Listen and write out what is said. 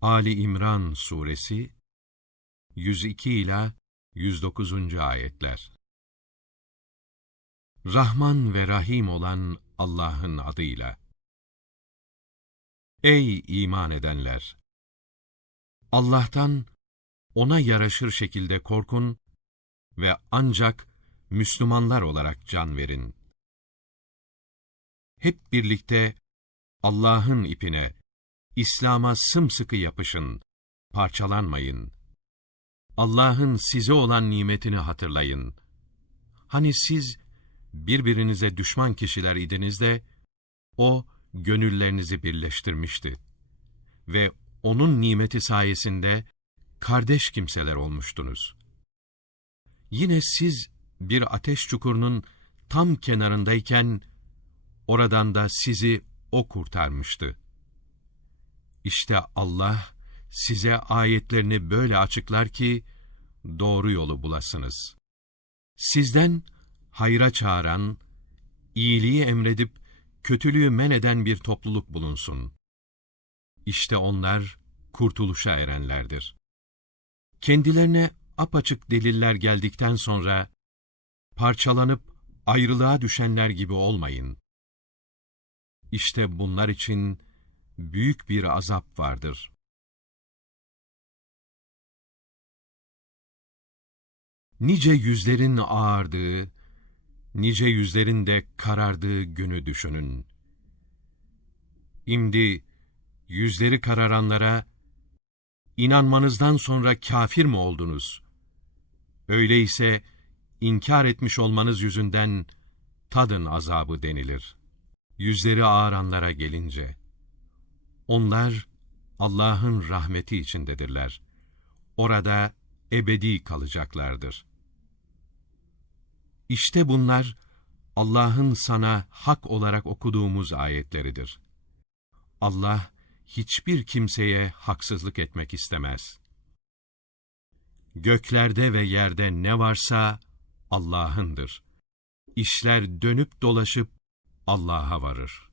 Ali İmran Suresi 102 ila 109. ayetler. Rahman ve Rahim olan Allah'ın adıyla. Ey iman edenler! Allah'tan ona yaraşır şekilde korkun ve ancak Müslümanlar olarak can verin. Hep birlikte Allah'ın ipine, İslam'a sımsıkı yapışın, parçalanmayın. Allah'ın size olan nimetini hatırlayın. Hani siz birbirinize düşman kişiler idiniz de, O gönüllerinizi birleştirmişti. Ve O'nun nimeti sayesinde kardeş kimseler olmuştunuz. Yine siz bir ateş çukurunun tam kenarındayken, oradan da sizi O kurtarmıştı. İşte Allah size ayetlerini böyle açıklar ki doğru yolu bulasınız. Sizden hayra çağıran, iyiliği emredip kötülüğü men eden bir topluluk bulunsun. İşte onlar kurtuluşa erenlerdir. Kendilerine apaçık deliller geldikten sonra parçalanıp ayrılığa düşenler gibi olmayın. İşte bunlar için büyük bir azap vardır. Nice yüzlerin ağardığı, nice yüzlerin de karardığı günü düşünün. İmdi yüzleri kararanlara, inanmanızdan sonra kafir mi oldunuz? Öyleyse inkar etmiş olmanız yüzünden tadın azabı denilir. Yüzleri ağaranlara gelince, onlar Allah'ın rahmeti içindedirler. Orada ebedi kalacaklardır. İşte bunlar Allah'ın sana hak olarak okuduğumuz ayetleridir. Allah hiçbir kimseye haksızlık etmek istemez. Göklerde ve yerde ne varsa Allah'ındır. İşler dönüp dolaşıp Allah'a varır.